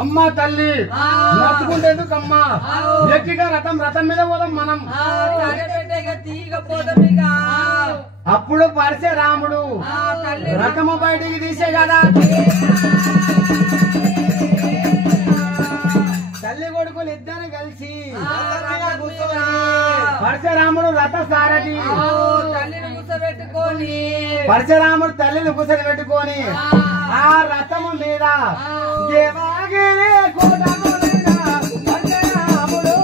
అమ్మ తల్లి నచ్చుకుంటేందుకమ్మ ఎక్కిగా రథం మీద పోదాం మనం. అప్పుడు పరిసే రాముడు రథము బయటికి తీసే కదా తల్లి కొడుకులు ఇద్దరు కలిసి పరశురాముడు రథ సారథి పరశురాముడు తల్లిని కూర్చోబెట్టుకొని ఆ రథము మీద దేవాగిరి కోటము మీద పరశురాముడు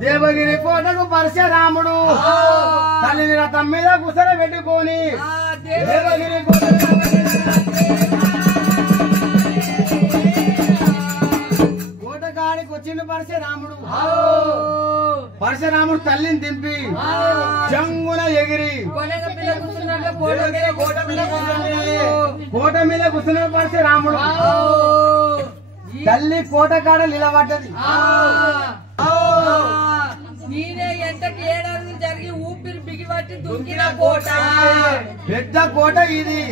దేవగిరి కోటకు పరశురాముడు తల్లిని రథం మీద కుసర పెట్టుకొని దేవగిరి కోటకాడికి వచ్చిండు పరశురాముడు. పరశురాముడు తల్లిని దింపి జంగున ఎగిరి కోట మీద కూర్చున్నాడు పరశురాముడు. తల్లి కోటకాడ నిలబడ్డది. నేనే ఎంతకి 7 అడుగులు జరిగి ఊపిరి బిగిపట్టి దుంకిన కోట పెద్ద కోట ఇది.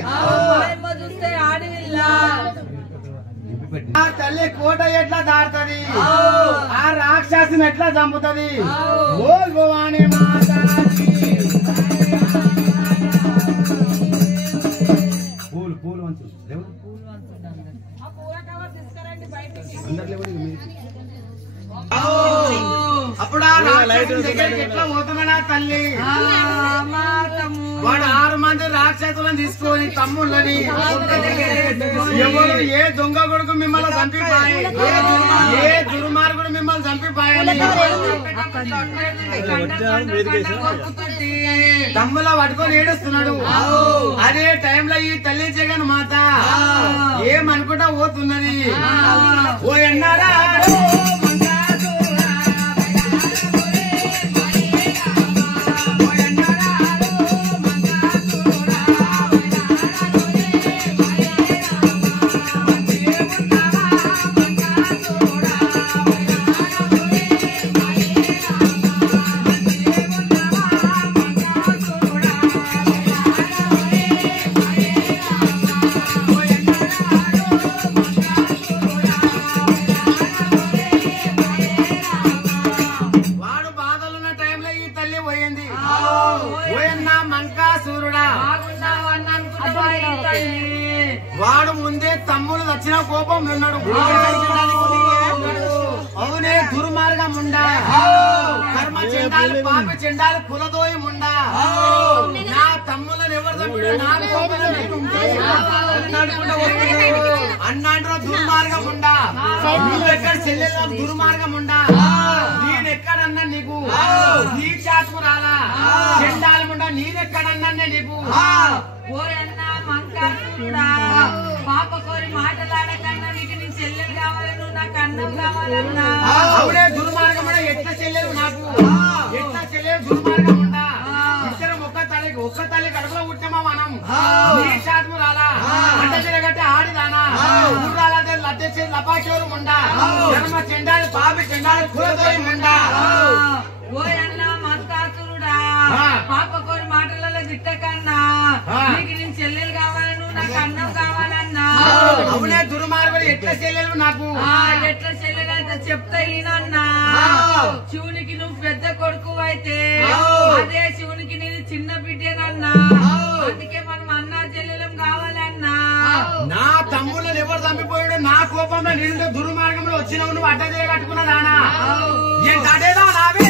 చూస్తే ఆడవిల్లా ఆ తల్లి కోట ఎట్లా దాటుతుంది, ఆ రాక్షసిని ఎట్లా చంపుతుంది. ఓ భవాని మాతాజీ పూలు అప్పుడు ఆ రాక్షసుని దగ్గరికి ఎట్లా పోతున్నా తల్లి వాడు 6 మంది రాక్షసులను తీసుకొని తమ్ముళ్ళని ఎవరు ఏ దొంగ కొడుకు మిమ్మల్ని చంపిపాయి, ఏ దుర్మార్గుడు మిమ్మల్ని చంపిపాయని తమ్ముల పట్టుకొని ఏడుస్తున్నాడు. అదే టైంలో ఈ తల్లి జగన్ మాత ఏమనుకుంటా పోతున్నది. ఓ ఎన్నారా వాడు ముందే తమ్ముడు వచ్చిన కోపం ఉన్నాడు. అవునే దుర్మార్గం ఉండా, కర్మ చెండాలి, పాప చెండాలి, కులదోయం ఉండా. నా తమ్ములను ఎవరు తమ్ముడు అన్నాడు. దుర్మార్గం ఉండా, నువ్వెక్కడ చెల్లెల్లో దుర్మార్గం ఉండా. నేనెక్కడన్నా నీకు నీ చాతుకు రాలా చెండాలి ఉండా. నేనెక్కడన్నా నీకు పాప కోరి మాటలాడకన్నా నీకు నీ చెల్లెలు కావాలి, నువ్వు నాకు అన్నం కావాలన్నా. అవునే దుర్మార్గం ఎట్లా చెల్లెలు నాకు ఎట్లా చెల్లెలు దుర్మార్గం ఉండా. ఇద్దరం ఒక్క తల్లి కడుపులో పుట్టామా మనం. నీ శాతము రాలా అంట తిరగట్టి ఆడిదానా ఊరాలంటే లడ్డేసి లపాచోరు ఉండా. ధర్మ చెండాలి, పాపి చెండాలి, కులదోయం ఉండా. ఓ అన్న మంతాసురుడా, పాప కోరి మాటలలో తిట్టకన్నా నీకు నీ చెల్లెలు కావాలి, నువ్వు నాకు అన్నం కావాలన్నా. అవునే దుర్మార్గుడు ఎట్లా చెల్లెలు నాకు ఎట్లా చెల్లెలు అయితే చెప్తా ఈయనన్నా. శివునికి నువ్వు పెద్ద కొడుకు అయితే అదే శివునికి నేను చిన్న బిడ్డేనన్నా. అందుకే మనం అన్నా చెల్లెలం కావాలన్నా. నా తమ్ముళ్ళని ఎవరు చంపిపోయాడు, నా కోపంలో నిండు దుర్మార్గంలో వచ్చినావు. నువ్వు అడ్డ కట్టుకున్నదానా ఏంటేదా నావే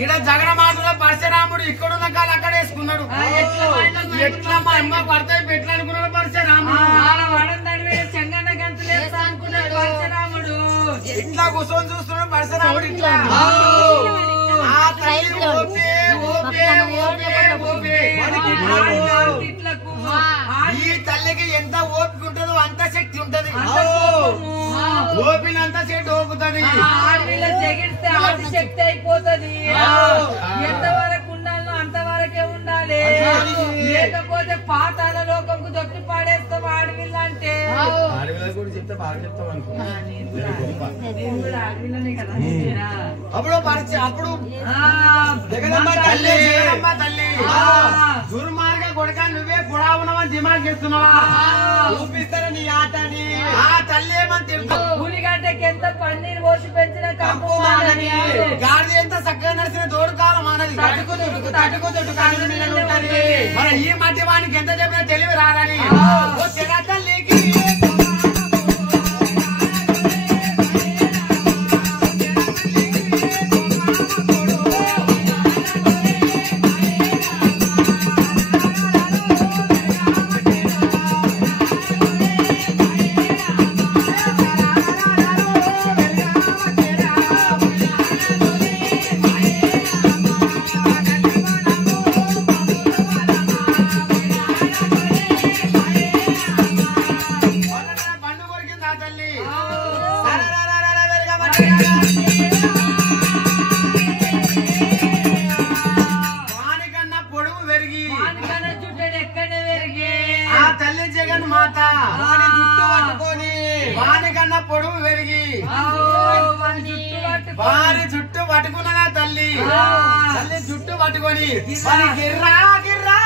ఈడ జగడమాటలో పరశురాముడు ఇక్కడున్న కాలు అక్కడ వేసుకున్నాడు. ఎట్లా మా అమ్మ పడతాయి పెట్లా అనుకున్నాడు పరశురాముడు. చెంగన్న గంతులు అనుకున్నాడు పరశురాముడు. ఇట్లా కూర్చొని చూస్తున్నాడు పరశురాముడు. ఇట్లా ఆ తల్లి ఓపే ఓపే ఓపే ఓపే. ఈ తల్లికి ఎంత ఓపిక ఉంటుందో అంత శక్తి ఉంటది. ఓపినంత శక్తి ఓపుతుంది. ఆడపిల్ల తెగిస్తే ఆది శక్తి అయిపోతుంది. ఎంతవరకు ఉండాలో అంతవరకే ఉండాలి. లేకపోతే పాతాల లోకంకు దొక్కి పాడేస్తాం ఆడపిల్ల అంటే. చెప్తే బాగా చెప్తాం అనుకో. ఆడపిల్లనే కదా. అప్పుడు అప్పుడు తల్లి దుర్మార్గ కొడుక నువ్వే కూడా ఉన్నావని దిమాగ్ చేస్తున్నావా? చూపిస్తారా నీ ఆటని? ఆ తల్లి ఏమని తెలుసు? పులిగడ్డకి ఎంత పన్నీరు పోసి పెంచిన కంపు మానది. గాడి ఎంత చక్కగా నడిచిన తోడు కాలం మానది. తట్టుకు తొట్టు మరి ఈ మధ్య వానికి ఎంత చెప్పినా తెలివి రాదని తల్లికి పొడుగు పెరిగి వారి చుట్టూ పట్టుకున్నదా తల్లి. తల్లి చుట్టూ పట్టుకొని గిర్రా గిర్రా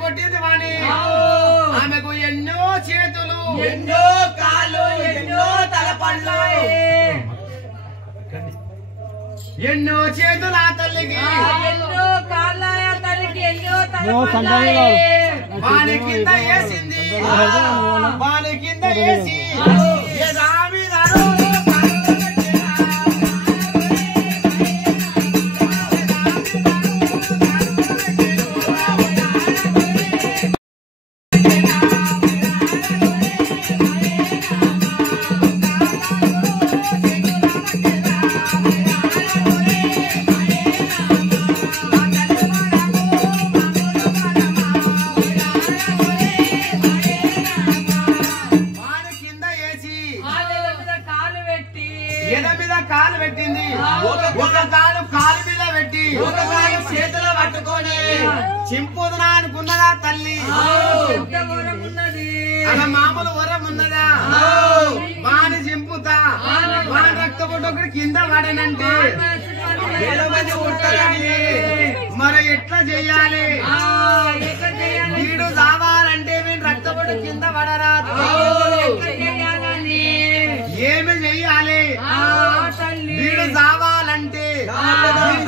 కొట్టింది వాణి. ఆమెకు ఎన్నో చేతులు, ఎన్నో కాళ్ళు, ఎన్నో తలపండ్లు, ఎన్నో చేతులు ఆ తల్లికి, ఎన్నో కాళ్ళ ఆ తల్లికి, ఎన్నో తలపండ్లు. వాణి కింద వేసింది, వాణి కింద వేసి కాలు పెట్టింది. ఒక కాలు కాలు మీద పెట్టి ఒక కాలు చేతిలో పట్టుకొని చింపుదునా అనుకున్నదా తల్లి. అలా మామూలు వరం ఉన్నదా? వాని చింపుతా వాని రక్తపోటు ఒకటి కింద పడనంటే మరి ఎట్లా చెయ్యాలి? వీడు రావాలంటే వీడు రక్తపోటు కింద పడరాదు. ఏమి చెయ్యాలి? వీడు చావాలంటే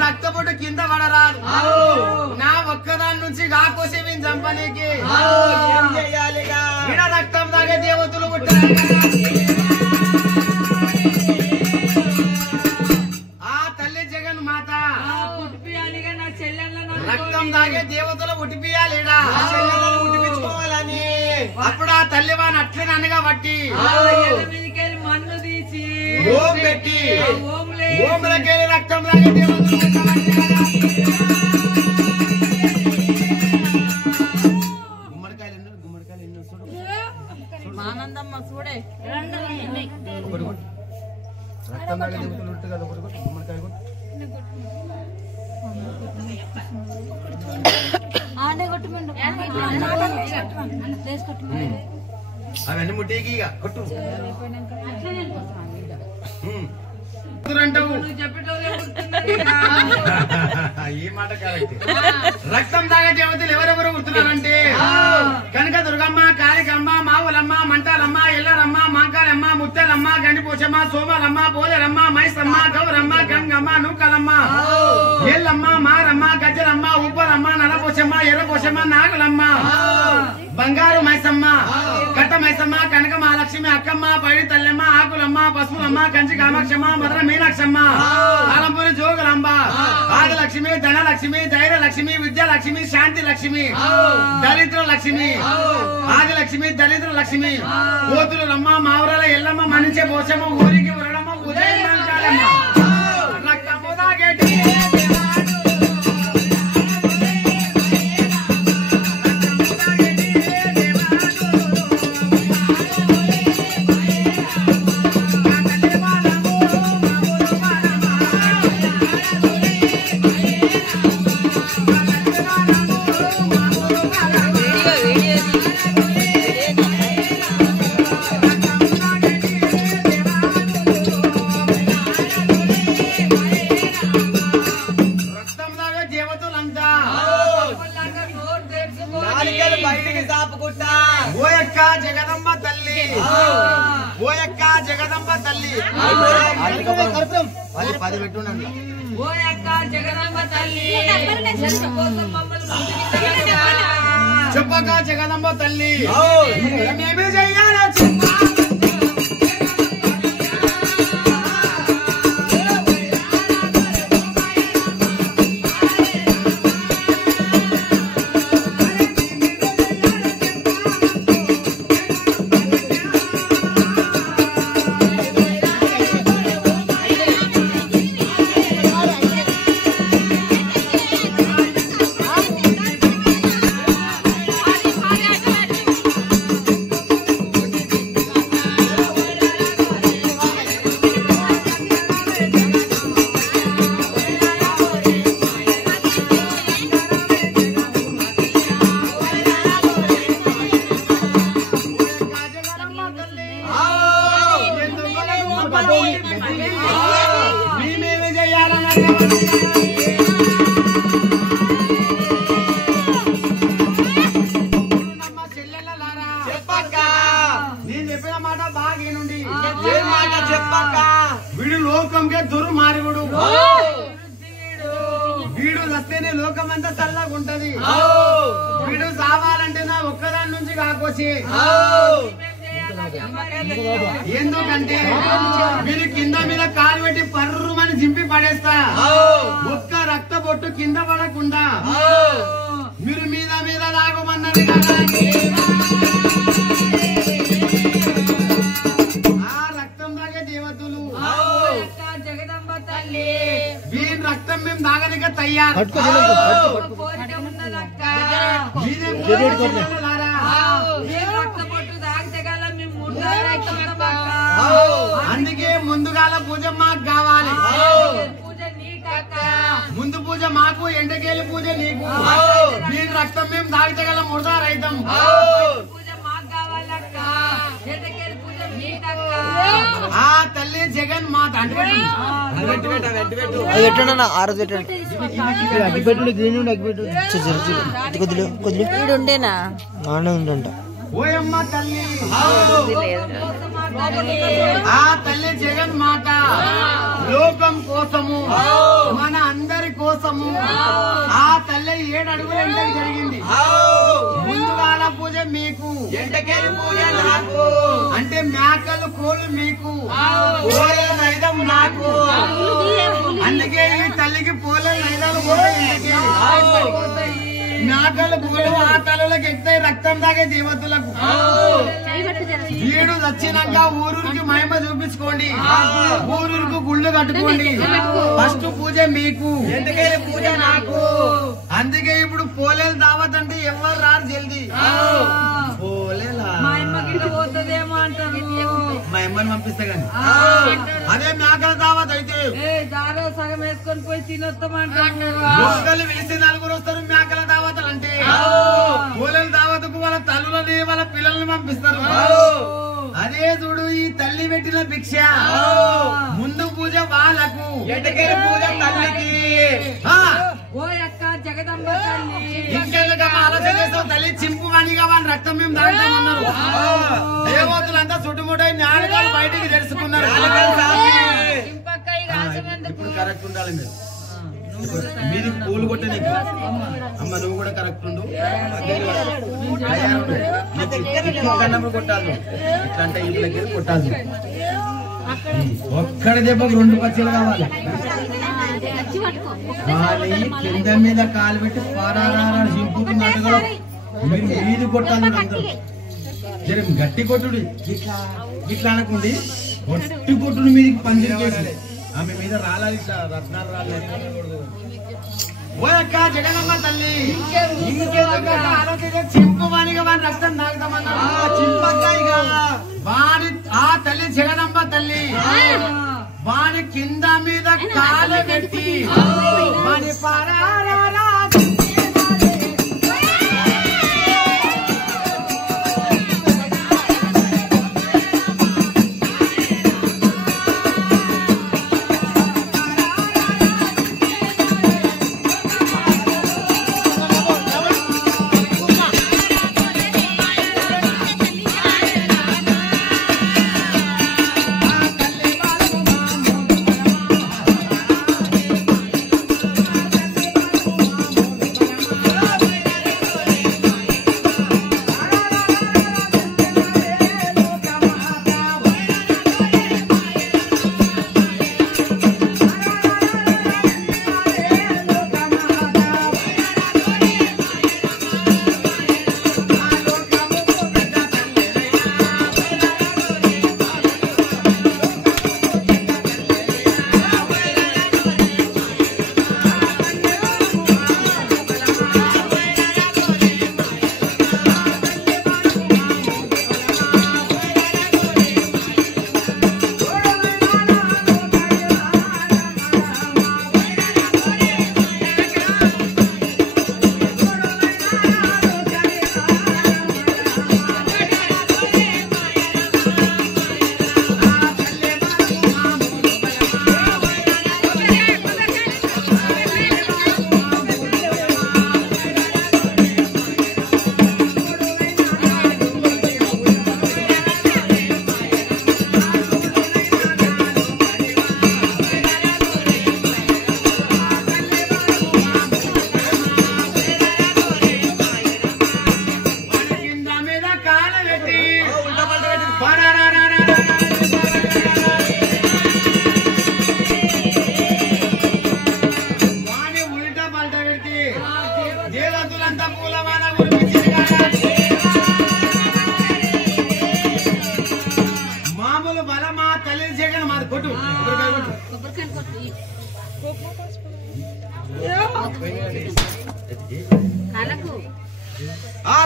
రక్తపోటు కింద పడరాదు. నా ఒక్కదాని నుంచి కాకోసి వీని చంపనీకి వీడ రక్తం తాగే దేవతలు పుట్టారు. ఆ తల్లి జగన్ మాత రక్తం తాగే దేవతలు ఉట్టిపియాలి. ఉట్టిపించుకోవాలని అప్పుడు ఆ తల్లి వాని అట్లే అనగా బట్టి మన్ను తీసి ఓం పెట్టి ఓంలకెళ్ళి రక్తం తాగే దేవతలు అవన్నీ ముట్టేకి ఇక కొట్టు ఈ మాట కరెక్ట్. రక్తం తాగే దేవతలు ఎవరెవరు గుర్తున్నారంటే కనక దుర్గమ్మ, కాళికమ్మ, మావులమ్మ, మంటాలమ్మ, ఎల్లరమ్మ, మాంకాలమ్మ, ముత్తెలమ్మ, గండిపోచమ్మ, సోమాలమ్మ, పోలేరమ్మ, మైసమ్మ, గౌరమ్మ, గంగమ్మ, నూకలమ్మ, ఎల్లమ్మ, మారమ్మ, గజ్జలమ్మ, ఉప్పలమ్మ, నలపోచమ్మ, ఎర్రపోచమ్మ, నాగులమ్మ, బంగారు మైసమ్మ, కట్ట మైసమ్మ, కనక మహాలక్ష్మి, అక్కమ్మ, పైడి తల్లెమ్మ, ఆకులమ్మ, పసుపులమ్మ, కంచి కామాక్షమ్మ, మధుర మీనాక్షమ్మ, ఆలంపూరి జోగులమ్మ, ఆదిలక్ష్మి, ధనలక్ష్మి, ధైర్యలక్ష్మి, విద్యాలక్ష్మి, శాంతి లక్ష్మి, దరిద్ర లక్ష్మి, ఆదిలక్ష్మి, దరిద్ర లక్ష్మి, కోతులమ్మ, మావరాల ఎల్లమ్మ, మనించే పోచమ్మ, ఊరికి ఉరడమ్మ, ఉదయం రక్తము దాగేటి జగదంబ తల్లి, ఓయక్క జగదంబ తల్లి, 10 పెట్టున్నాను. ఓయక్క జగదంబ తల్లి, చెప్పక జగదంబ తల్లి మేమే చెయ్యాలా చెప్పా వీడు లోకంకే దుర్మార్గుడు, వీడు వస్తేనే లోకం అంతా చల్లగా ఉంటది, వీడు సావాలంటే నా ఒక్కదాని నుంచి కాకొచ్చి. ఎందుకంటే వీరు కింద మీద కాలు పెట్టి పర్రుమని జింపి పడేస్తా, ఒక్క రక్త బొట్టు కింద పడకుండా మీరు మీద మీద లాగమన్నది కదా. జగదంబ తల్లి వీరి రక్తం మేము దాగనిక తయారు. అందుకే ముందుగాల పూజ మాకు కావాలి, ముందు పూజ మాకు, ఎండకేలి పూజ నీకు. వీరి రక్తం మేము దాగతగల ముడతారైతాం. ఆ తల్లి జగన్ మాత ఓయమ్మ తల్లి, ఆ తల్లి జగన్ మాత లోకం కోసము, మన అందరి కోసము ఆ తల్లి 7 అడుగులు ఎండకి జరిగింది. ముందుగాల పూజ మీకు, ఎండకేలి పూజ నాకు, అంటే మేకలు కోళ్ళు మీకు, పోలే నైదం నాకు. అందుకే ఈ తల్లికి పోలే నైదాలు మేకలు పూలు ఆ తలలకు ఎక్కుతాయి, రక్తం తాగే దేవతలకు. వీడు వచ్చినాక ఊరూరికి మహిమ చూపించుకోండి, ఊరూరికి గుళ్ళు కట్టుకోండి. ఫస్ట్ పూజ మీకు, ఎందుకని పూజ నాకు. అందుకే ఇప్పుడు పోలేలు దావత్ అంటే ఎవరు రారు జల్దీ. పోతుందేమో అంటారు, మా అమ్మని పంపిస్తా కానీ. అదే మేకల దావత్ అయితే దారో సగం వేసుకొని పోయి తినొస్తామంటారు. మొక్కలు వేసి 4 వస్తారు మేకల దావతలు అంటే. పెట్టిన భిక్ష ముందు పూజ వాళ్ళకు ఎటకేరి పూజ తల్లికి ఓ అక్క జగదంబ తల్లి ఇంకెందుకు ఆలోచన చేస్తావు తల్లి చింపు వనిగా వాళ్ళ రక్తం మేము దాంటామన్నారు దేవతలంతా చుట్టుముట్టై నాలుగాలు బయటికి తెలుసుకున్నారు ఇప్పుడు కరెక్ట్ ఉండాలి మీరు మీది పూలు కొట్టే నీకు అమ్మ నువ్వు కూడా కరెక్ట్ ఉండు కన్నప్పుడు కొట్టాలి ఇట్లా అంటే ఇంట్లోకి కొట్టాలి ఒక్కడ దెబ్బకు 2 పచ్చలు కావాలి కానీ కింద మీద కాలు పెట్టి పారారా చింపుతున్నట్టు కూడా మీరు మీది కొట్టాలి అందరూ జర గట్టి కొట్టుడు ఇట్లా ఇట్లా అనుకోండి గట్టి కొట్టుడు మీదకి పందిరి చేసి ఆమె మీద రాలాలి ఇట్లా రత్నాలు రాలేదు ఓయక్క జగనమ్మ తల్లి ఆలోచించే చింపువానిగా వాని రక్తం తాగుతామన్నా వాని ఆ తల్లి జగనమ్మ తల్లి వాని కింద మీద కాలు పెట్టి వాని పారారా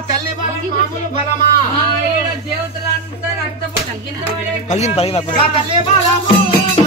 తల్లి మామూలు బలమా దేవతలంతా రక్తపు కలిగింది తల్లి బలము